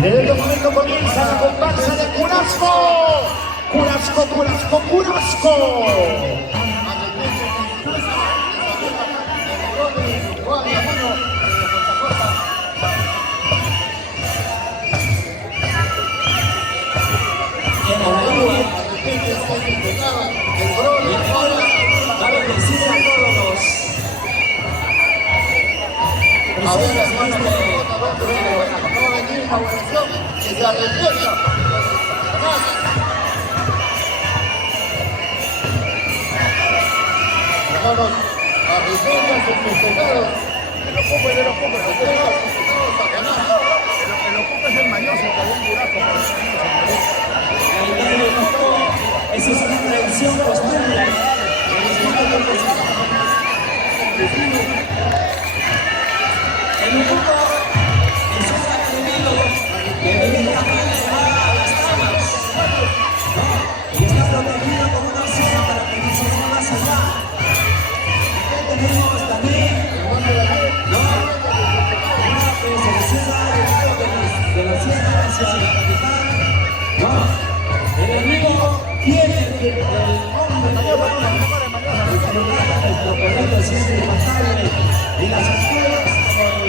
Y desde este momento comienza la comparsa de Curasco. Curasco, Curasco, Curasco. A ver, hermano, no va a venir una oración que se arrepienta. Hermanos, arrepiéntanse sus pecados. El ocupo, el ocupo, el ocupo. El ocupo es el mañoso, como un buraco. Esa es una tradición costumbre. El ocupo es un atrevido que vive a las tablas. Y está protegido como una zona para que no se vaya más allá. Aquí tenemos también una presencia de la sierra hacia la capital. El enemigo quiere que el hombre el proponente siempre impactable y las escuelas con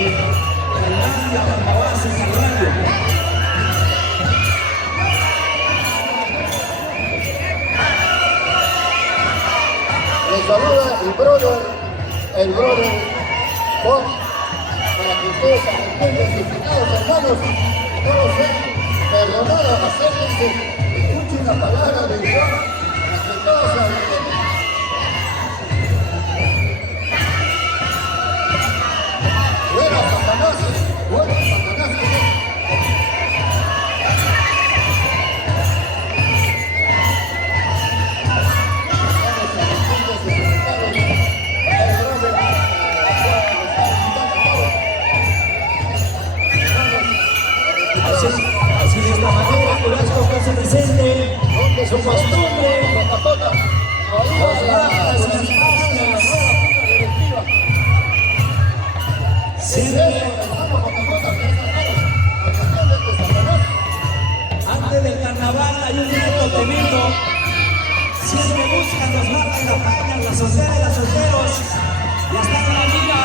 la Pambabaza y Carvalho. Les saluda el brother Juan, para que ustedes arrepienten sus pecados, hermanos, todos sean perdonados, acérquense, escuchen la palabra de Dios, para que todos se arrepienten. Fuera Satanás, fuera Satanás. Así de esta manera, Curasco se presente su costumbre, las barras, las pastas, siempre antes del carnaval hay un reto tremendo, siempre buscan las barras, las pañas, las solteras y las solteros, y hasta en la vida,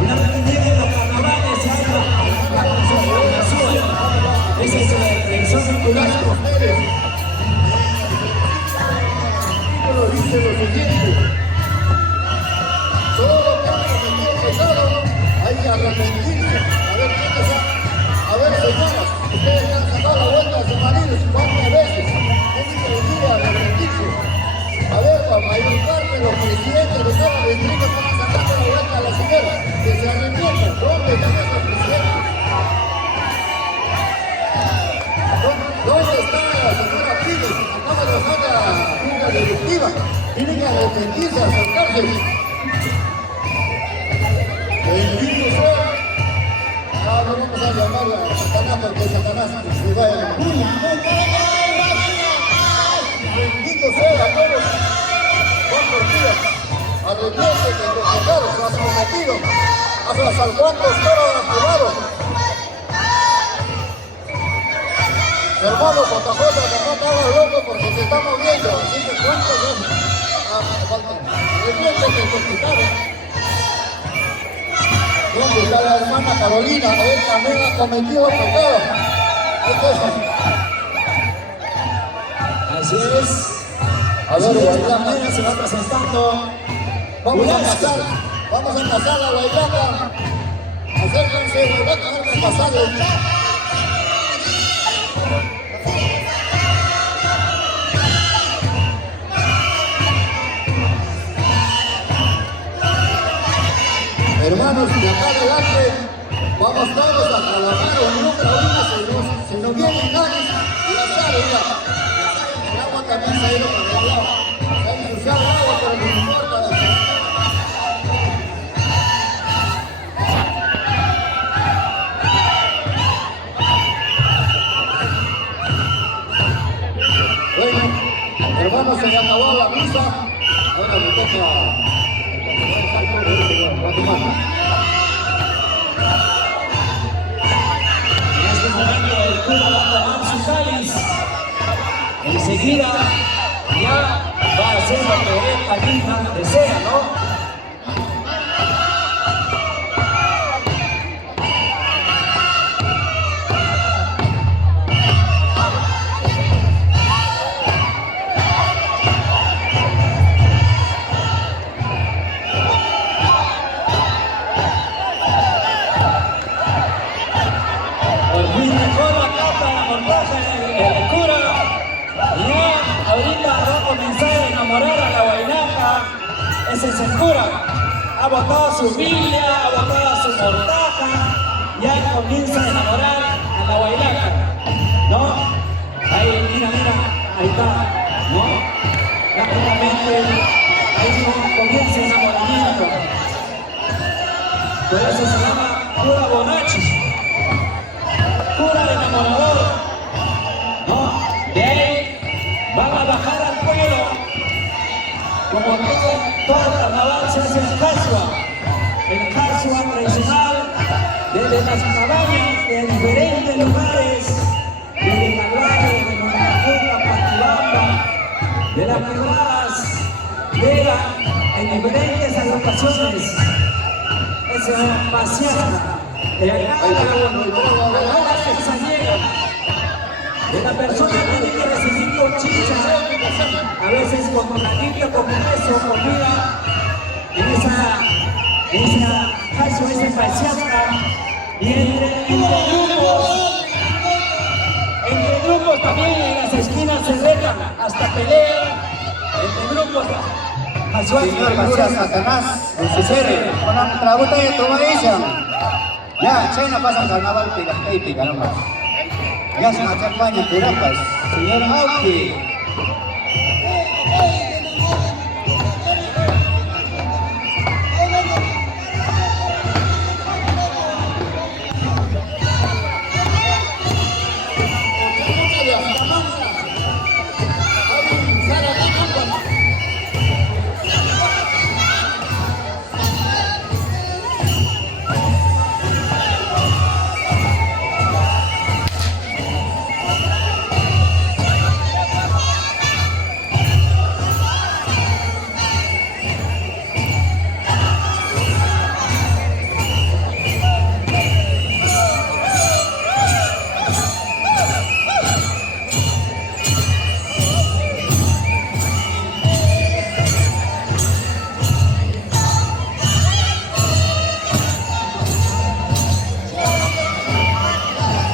una vez que lleguen los carnavales, se habla la consolidación. Ese es el son de Curasco. El dice lo siguiente: todo que ha cometido pecado hay que arrepentirse. A ver, señoras, ustedes han sacado la vuelta a sus maridos cuántas veces. Tienen que venir a arrepentirse. A ver, la mayor parte de los presidentes de cada distrito están sacando la vuelta a la señora. Que se arrepientan. ¿Dónde están nuestros presidentes? ¿Dónde está la señora Pires? Acaba de dejar la junta directiva. Tienen que arrepentirse, acercarse. Bendito sea. No vamos a llamar a Satanás porque Satanás se va a... Bendito sea a todos. Juan Portilla, arrepiente de los pecados que has cometido. Hasta San Juan Costero has llevado. Hermano JJ, no te hagas loco porque te estamos viendo. Así que cuántos veces. Arrepiente de tus pecados. ¿Dónde está la hermana Carolina? Él también ha cometido pecado. Así es. A ver, de esta manera se va presentando. vamos a pasar la bailata. Acérquense, vamos a pasar el chat. Hermanos, de acá adelante vamos todos a trabajar un número uno, si nos vienen ganas, y la sale, mira. El agua también se ha ido para el lado. Se ha ensuciado el agua, pero no importa. Bueno, hermanos, se me acabó la misa. Ahora me toca... En este momento enseguida ya va a hacer lo que él misma desea, ¿no? Ese es el cura, ha botado su Biblia, ha botado su mortaja, ya comienza a enamorar a la guaylaca, ¿no? Ahí, mira, ahí está, ¿no? Rápidamente, ahí comienza el enamoramiento. Por eso se llama cura Bonacci, cura enamorador, ¿no? De ahí van a bajar al pueblo. Como todo carnaval se hace en el casua tradicional, desde las cabañas de diferentes lugares, desde Nahuatl, de Monajuca, Patibamba, de las quebradas, llegan en diferentes agrupaciones. Es una paseada de acá a la hora que se llega. De la persona tiene que recibir con chicha, a veces con bocadillo, con queso, comida, en esa paisiaca, y entre grupos también en las esquinas se regan, hasta pelean, entre grupos. Señor García Satanás, Lucifere, con la trabuta de tu maíz. Ya, China pasa carnaval pica nomás. Ya se me campaña Curapas, señor Auki.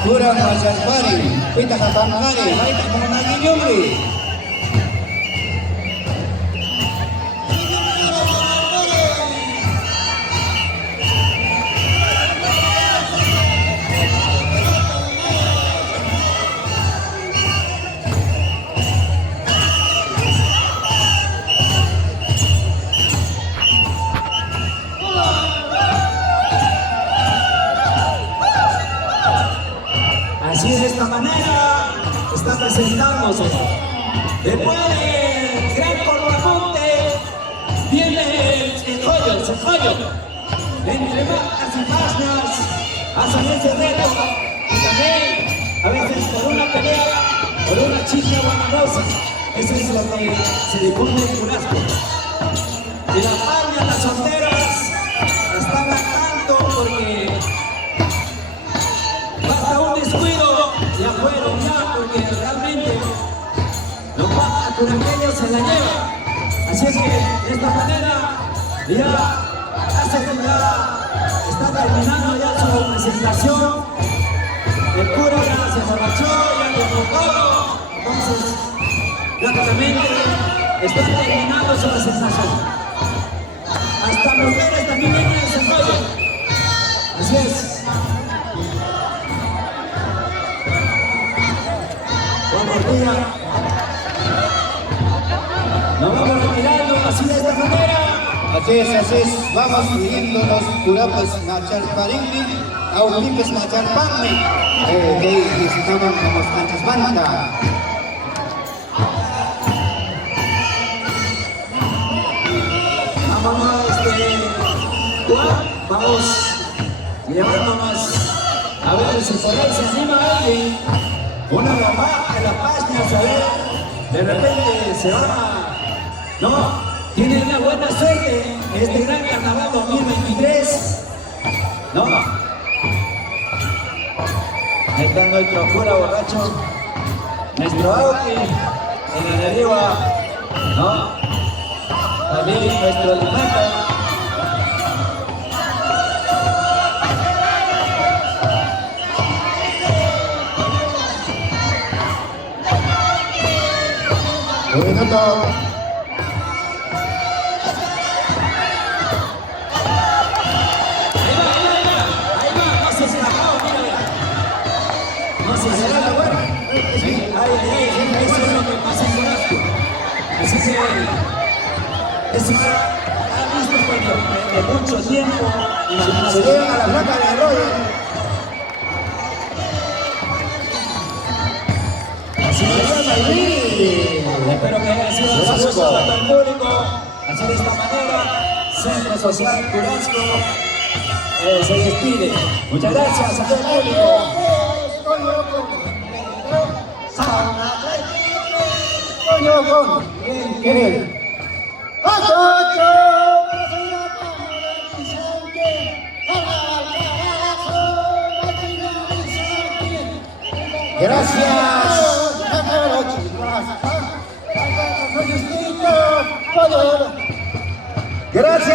Kurang Masyas Bari, kita katakan hari, kita mengenai Jumri. Así de esta manera está presentándose. Después del gran corbamonte viene el joyo. Entre vacas y pasnas hacen ese reto. Y también a veces por una pelea, por una chica guanamosa. Eso es lo que se difunde en Curasco. Y las pañas, las solteras, están al tanto porque basta un descuido, ya fueron ya, porque realmente los pacuraqueños se la llevan. Así es que de esta manera ya está terminando ya su presentación. El cura ya se emborrachó, ya convocó, entonces prácticamente está terminando su presentación. Hasta mujeres también vienen en ese rollo. Así es. Buenos días. Nos vamos retirando así de esta manera. Así es. Vamos pidiéndonos Curapas Nacharparini, Aulipes Nacharpani, que se llaman como canchas banda. Vamos llevándonos a ver si por ahí se anima alguien. Una baja de la página, a ver de repente se va, ¿no? Tiene una buena suerte este gran carnaval 2023, ¿no? Ahí está nuestro cura borracho, nuestro Auti, en la de arriba, ¿no? También nuestro Limaca. Un minuto. Ahí va, no se escapó, mira. No se escapó. Eso es lo que pasa en Corazco. Así que, eso ha visto de mucho tiempo. Se llevan a la placa de Roger. Así es. Espero que haya sido de su gusto para todo el público. Así de esta manera, Centro Social Curasco se despide. Muchas gracias a todo el público. Gracias. Gracias.